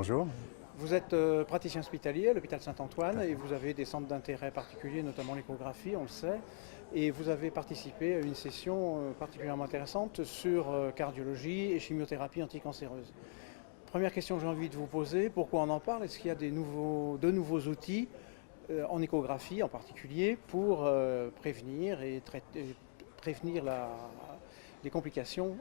Bonjour. Vous êtes praticien hospitalier à l'hôpital Saint-Antoine et vous avez des centres d'intérêt particuliers, notamment l'échographie, on le sait. Et vous avez participé à une session particulièrement intéressante sur cardiologie et chimiothérapie anticancéreuse. Première question que j'ai envie de vous poser, pourquoi on en parle? Est-ce qu'il y a de nouveaux outils en échographie en particulier pour prévenir et prévenir les complications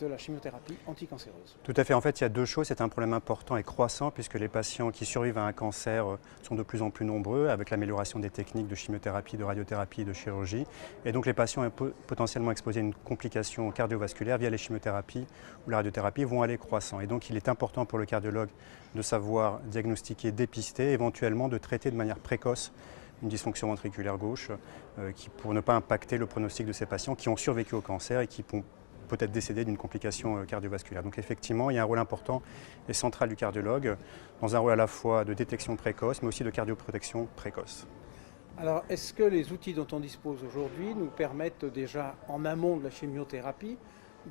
de la chimiothérapie anticancéreuse? Tout à fait. En fait, il y a deux choses. C'est un problème important et croissant puisque les patients qui survivent à un cancer sont de plus en plus nombreux avec l'amélioration des techniques de chimiothérapie, de radiothérapie et de chirurgie. Et donc les patients potentiellement exposés à une complication cardiovasculaire via les chimiothérapies ou la radiothérapie vont aller croissant. Et donc il est important pour le cardiologue de savoir diagnostiquer, dépister, éventuellement de traiter de manière précoce une dysfonction ventriculaire gauche pour ne pas impacter le pronostic de ces patients qui ont survécu au cancer et qui vont peut-être décéder d'une complication cardiovasculaire. Donc effectivement, il y a un rôle important et central du cardiologue dans un rôle à la fois de détection précoce mais aussi de cardioprotection précoce. Alors, est-ce que les outils dont on dispose aujourd'hui nous permettent déjà, en amont de la chimiothérapie,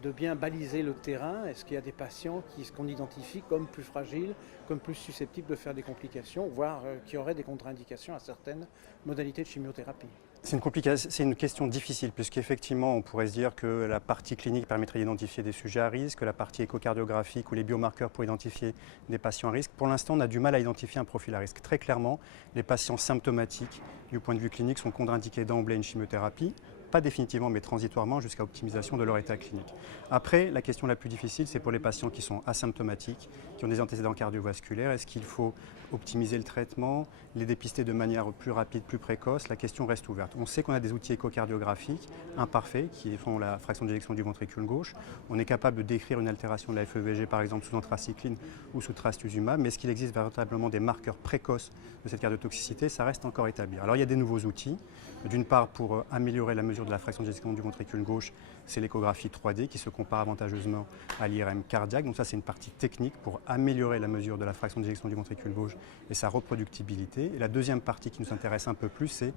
de bien baliser le terrain? Est-ce qu'il y a des patients qu'on identifie comme plus fragiles, comme plus susceptibles de faire des complications, voire qui auraient des contre-indications à certaines modalités de chimiothérapie? C'est une question difficile puisqu'effectivement on pourrait se dire que la partie clinique permettrait d'identifier des sujets à risque, que la partie échocardiographique ou les biomarqueurs pour identifier des patients à risque. Pour l'instant on a du mal à identifier un profil à risque. Très clairement, les patients symptomatiques du point de vue clinique sont contre-indiqués d'emblée une chimiothérapie, pas définitivement mais transitoirement jusqu'à optimisation de leur état clinique. Après, la question la plus difficile c'est pour les patients qui sont asymptomatiques, qui ont des antécédents cardiovasculaires. Est-ce qu'il faut optimiser le traitement, les dépister de manière plus rapide, plus précoce? La question reste ouverte. On sait qu'on a des outils échocardiographiques imparfaits qui font la fraction d'éjection du ventricule gauche. On est capable de décrire une altération de la FEVG par exemple sous anthracycline ou sous trastuzumab, mais est-ce qu'il existe véritablement des marqueurs précoces de cette cardiotoxicité? Ça reste encore établi. Alors il y a des nouveaux outils. D'une part, pour améliorer la mesure de la fraction d'éjection du ventricule gauche, c'est l'échographie 3D qui se compare avantageusement à l'IRM cardiaque. Donc ça, c'est une partie technique pour améliorer la mesure de la fraction d'éjection du ventricule gauche et sa reproductibilité. Et la deuxième partie qui nous intéresse un peu plus, c'est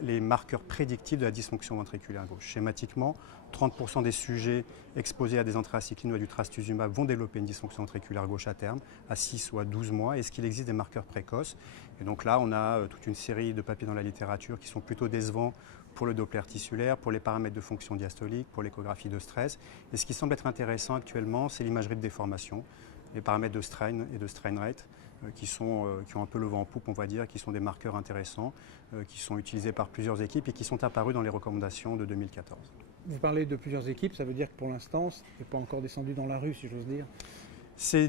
les marqueurs prédictifs de la dysfonction ventriculaire gauche. Schématiquement, 30% des sujets exposés à des anthracyclines ou à du trastuzumab vont développer une dysfonction ventriculaire gauche à terme, à 6 ou à 12 mois. Est-ce qu'il existe des marqueurs précoces? Et donc là, on a toute une série de papiers dans la littérature qui sont plutôt décevants pour le Doppler tissulaire, pour les paramètres de fonction diastolique, pour l'échographie de stress. Et ce qui semble être intéressant actuellement, c'est l'imagerie de déformation, les paramètres de strain et de strain rate qui ont un peu le vent en poupe, on va dire, qui sont des marqueurs intéressants, qui sont utilisés par plusieurs équipes et qui sont apparus dans les recommandations de 2014. Vous parlez de plusieurs équipes, ça veut dire que pour l'instant, ce n'est pas encore descendu dans la rue, si j'ose dire? C'est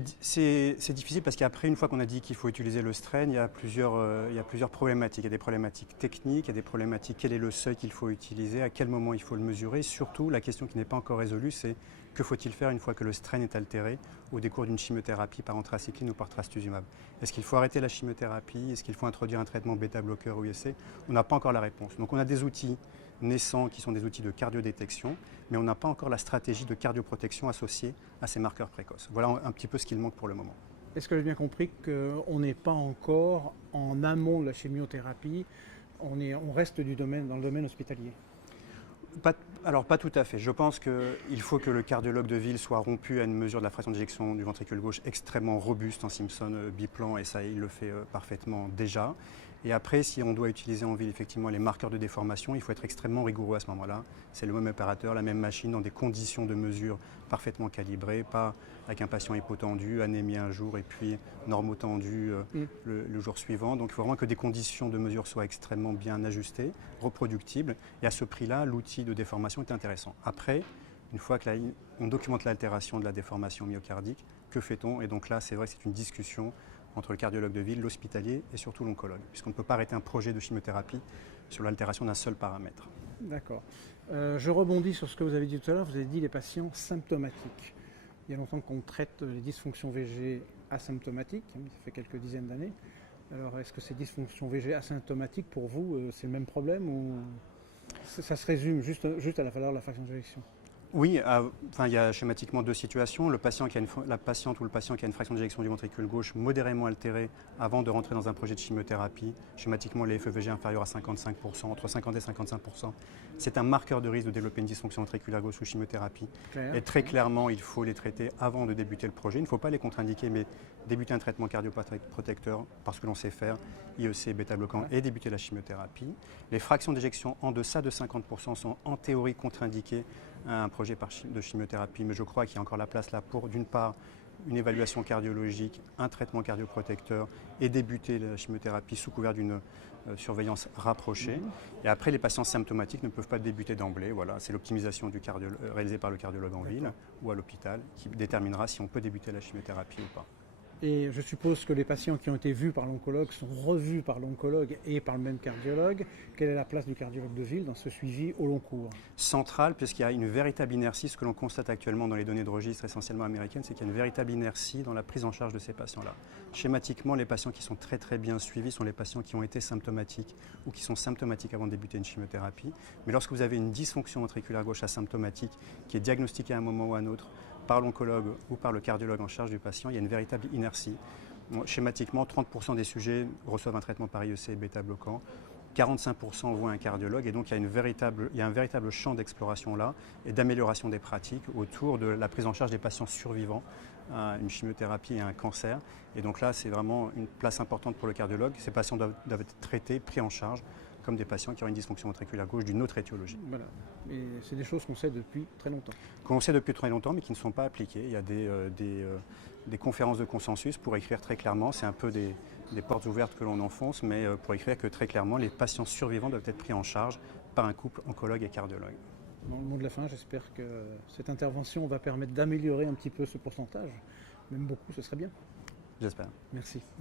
difficile parce qu'après, une fois qu'on a dit qu'il faut utiliser le strain, il y a plusieurs problématiques. Il y a des problématiques techniques, il y a des problématiques quel est le seuil qu'il faut utiliser, à quel moment il faut le mesurer. Surtout, la question qui n'est pas encore résolue, c'est que faut-il faire une fois que le strain est altéré au décours d'une chimiothérapie par anthracycline ou par trastuzumab? Est-ce qu'il faut arrêter la chimiothérapie? Est-ce qu'il faut introduire un traitement bêta-bloqueur ou ISC? On n'a pas encore la réponse. Donc on a des outils naissants qui sont des outils de cardiodétection, mais on n'a pas encore la stratégie de cardioprotection associée à ces marqueurs précoces. Voilà un petit peu ce qu'il manque pour le moment. Est-ce que j'ai bien compris qu'on n'est pas encore en amont de la chimiothérapie, on reste dans le domaine hospitalier? Alors pas tout à fait. Je pense qu'il faut que le cardiologue de ville soit rompu à une mesure de la fraction d'éjection du ventricule gauche extrêmement robuste en Simpson biplan, et ça il le fait parfaitement déjà. Et après, si on doit utiliser en ville effectivement les marqueurs de déformation, il faut être extrêmement rigoureux à ce moment-là. C'est le même opérateur, la même machine, dans des conditions de mesure parfaitement calibrées, pas avec un patient hypotendu, anémie un jour et puis normotendu le jour suivant. Donc il faut vraiment que des conditions de mesure soient extrêmement bien ajustées, reproductibles. Et à ce prix-là, l'outil de déformation est intéressant. Après, une fois qu'on documente l'altération de la déformation myocardique, que fait-on? Et donc là, c'est vrai que c'est une discussion entre le cardiologue de ville, l'hospitalier et surtout l'oncologue, puisqu'on ne peut pas arrêter un projet de chimiothérapie sur l'altération d'un seul paramètre. D'accord. Je rebondis sur ce que vous avez dit tout à l'heure. Vous avez dit les patients symptomatiques. Il y a longtemps qu'on traite les dysfonctions VG asymptomatiques, ça fait quelques dizaines d'années. Alors est-ce que ces dysfonctions VG asymptomatiques, pour vous, c'est le même problème ou ça se résume juste à la valeur de la fraction d'éjection? Oui, enfin, il y a schématiquement deux situations. La patiente ou le patient qui a une fraction d'éjection du ventricule gauche modérément altérée avant de rentrer dans un projet de chimiothérapie, schématiquement les FEVG inférieurs à 55%, entre 50 et 55%, c'est un marqueur de risque de développer une dysfonction ventriculaire gauche sous chimiothérapie. Et très clairement, il faut les traiter avant de débuter le projet. Il ne faut pas les contre-indiquer, mais débuter un traitement cardioprotecteur parce que l'on sait faire, IEC, bêta-bloquant, et débuter la chimiothérapie. Les fractions d'éjection en deçà de 50% sont en théorie contre-indiquées à un projet de chimiothérapie, mais je crois qu'il y a encore la place là pour, d'une part, une évaluation cardiologique, un traitement cardioprotecteur et débuter la chimiothérapie sous couvert d'une surveillance rapprochée. Et après, les patients symptomatiques ne peuvent pas débuter d'emblée. Voilà, c'est l'optimisation réalisée par le cardiologue en ville ou à l'hôpital qui déterminera si on peut débuter la chimiothérapie ou pas. Et je suppose que les patients qui ont été vus par l'oncologue sont revus par l'oncologue et par le même cardiologue. Quelle est la place du cardiologue de ville dans ce suivi au long cours? Centrale, puisqu'il y a une véritable inertie. Ce que l'on constate actuellement dans les données de registre essentiellement américaines, c'est qu'il y a une véritable inertie dans la prise en charge de ces patients-là. Schématiquement, les patients qui sont très très bien suivis sont les patients qui ont été symptomatiques ou qui sont symptomatiques avant de débuter une chimiothérapie. Mais lorsque vous avez une dysfonction ventriculaire gauche asymptomatique qui est diagnostiquée à un moment ou à un autre par l'oncologue ou par le cardiologue en charge du patient, il y a une véritable inertie. Bon, schématiquement, 30% des sujets reçoivent un traitement par IEC et bêta-bloquant, 45% voient un cardiologue, et donc il y a un véritable champ d'exploration là et d'amélioration des pratiques autour de la prise en charge des patients survivants à une chimiothérapie et à un cancer. Et donc là, c'est vraiment une place importante pour le cardiologue. Ces patients doivent être traités, pris en charge, comme des patients qui ont une dysfonction ventriculaire gauche d'une autre étiologie. Voilà. Et c'est des choses qu'on sait depuis très longtemps. Qu'on sait depuis très longtemps, mais qui ne sont pas appliquées. Il y a des conférences de consensus pour écrire très clairement. C'est un peu des portes ouvertes que l'on enfonce, mais pour écrire que très clairement, les patients survivants doivent être pris en charge par un couple oncologue et cardiologue. Dans le mot de la fin, j'espère que cette intervention va permettre d'améliorer un petit peu ce pourcentage. Même beaucoup, ce serait bien. J'espère. Merci.